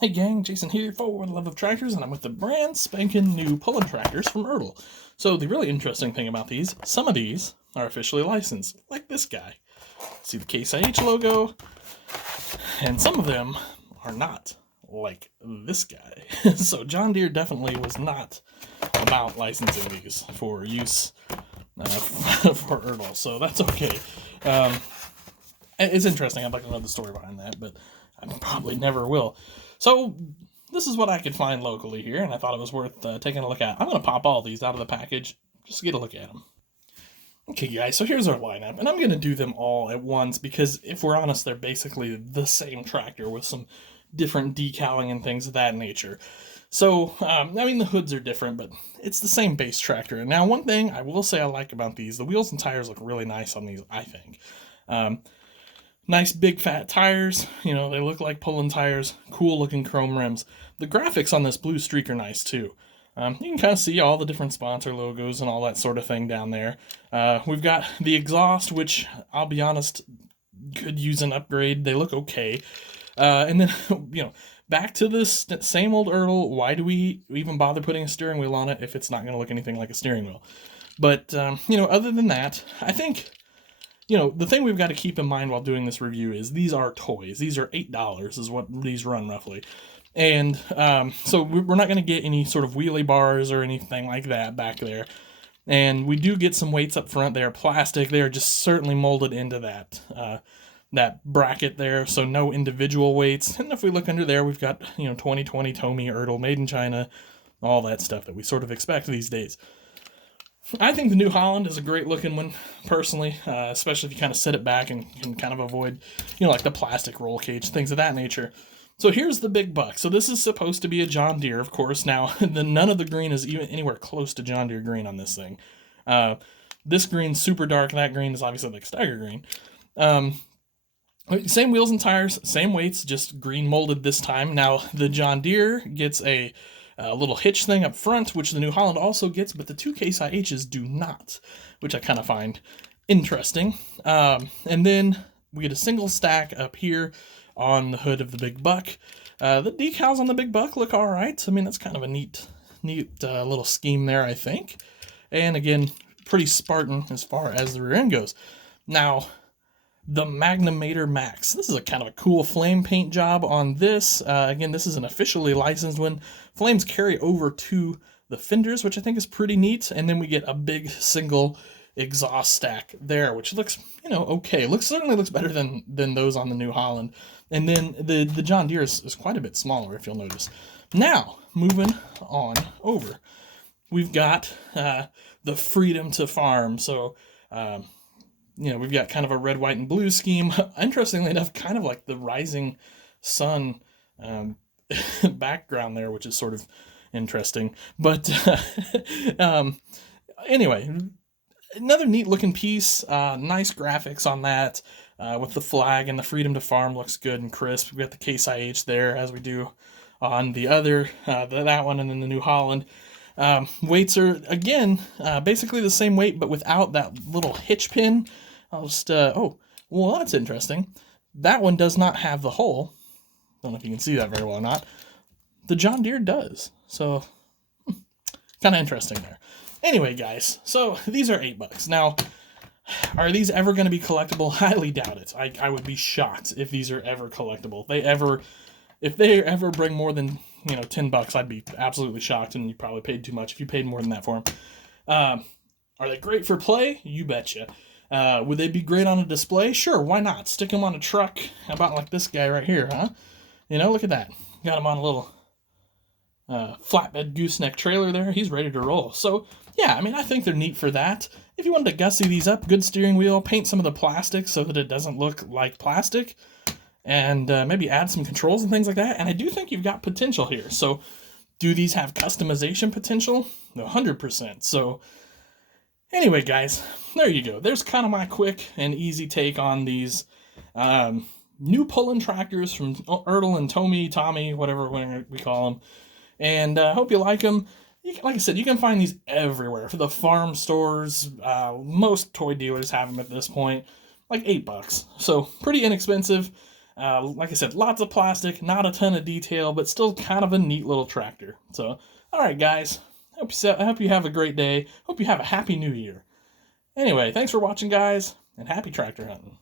Hey gang, Jason here for the Love of Tractors, and I'm with the brand spanking new Pullin Tractors from Ertl. So the really interesting thing about these, some of these are officially licensed, like this guy. See the Case IH logo, and some of them are not, like this guy. So John Deere definitely was not about licensing these for use for Ertl, so that's okay. Um, it's interesting. I'd like to know the story behind that, but I probably never will. So this is what I could find locally here, and I thought it was worth taking a look at. I'm going to pop all these out of the package just to get a look at them. Okay, guys, so here's our lineup, and I'm going to do them all at once because, if we're honest, they're basically the same tractor with some different decaling and things of that nature. So, I mean, the hoods are different, but it's the same base tractor. Now, one thing I will say I like about these, the wheels and tires look really nice on these, I think. Nice big fat tires, you know, they look like Pullin tires, cool looking chrome rims. The graphics on this blue streak are nice too. You can kind of see all the different sponsor logos and all that sort of thing down there. We've got the exhaust, which I'll be honest, could use an upgrade. They look okay. And then, you know, back to this same old Ertl. Why do we even bother putting a steering wheel on it if it's not going to look anything like a steering wheel? But, you know, other than that, I think, you know, the thing we've got to keep in mind while doing this review is these are toys. These are $8 is what these run roughly. And so we're not going to get any sort of wheelie bars or anything like that back there. And we do get some weights up front. They are plastic. They are just certainly molded into that bracket there, so no individual weights. And if we look under there, we've got, you know, 2020 Tomy, Ertl, made in China, all that stuff that we sort of expect these days. I think the New Holland is a great looking one, personally, especially if you kind of set it back and can kind of avoid, you know, like the plastic roll cage, things of that nature. So here's the big buck. So this is supposed to be a John Deere, of course. Now, none of the green is even anywhere close to John Deere green on this thing. This green's super dark. That green is obviously like Steiger green. Same wheels and tires, same weights, just green molded this time. Now, the John Deere gets a little hitch thing up front, which the New Holland also gets, but the two Case IHs do not, which I kind of find interesting. And then we get a single stack up here on the hood of the Big Buck. The decals on the Big Buck look all right. I mean, that's kind of a neat little scheme there, I think. And again, pretty Spartan as far as the rear end goes. Now, the Magnum Mater Max. This is a kind of a cool flame paint job on this. Again, this is an officially licensed one. Flames carry over to the fenders, which I think is pretty neat. And then we get a big single exhaust stack there, which looks, you know, okay. Certainly looks better than those on the New Holland. And then the John Deere is quite a bit smaller, if you'll notice. Now, moving on over. We've got the freedom to farm. So, you know, we've got kind of a red, white, and blue scheme. Interestingly enough, kind of like the rising sun background there, which is sort of interesting. But anyway, another neat looking piece. Nice graphics on that with the flag, and the freedom to farm looks good and crisp. We've got the Case IH there, as we do on the other, that one, and then the New Holland. Weights are, again, basically the same weight, but without that little hitch pin. I'll just, oh, well, that's interesting. That one does not have the hole. Don't know if you can see that very well or not. The John Deere does. So, kind of interesting there. Anyway, guys, so these are $8. Now, are these ever going to be collectible? Highly doubt it. I would be shocked if these are ever collectible. If they ever bring more than, you know, $10, I'd be absolutely shocked, and you probably paid too much if you paid more than that for them. Are they great for play? You betcha. Would they be great on a display? Sure, why not? Stick them on a truck. How about like this guy right here, huh? You know, look at that. Got him on a little flatbed gooseneck trailer there. He's ready to roll. So, yeah, I mean, I think they're neat for that. If you wanted to gussy these up, good steering wheel, paint some of the plastic so that it doesn't look like plastic, and maybe add some controls and things like that. And I do think you've got potential here. So, do these have customization potential? 100%. So, anyway, guys, there you go. There's kind of my quick and easy take on these new Pullin Tractors from Ertl and Tommy, whatever we call them. And I hope you like them. Like I said, you can find these everywhere. For the farm stores, most toy dealers have them at this point. Like $8. So pretty inexpensive. Like I said, lots of plastic, not a ton of detail, but still kind of a neat little tractor. So, all right, guys. I hope you have a great day. Hope you have a happy new year. Anyway, thanks for watching, guys, and happy tractor hunting.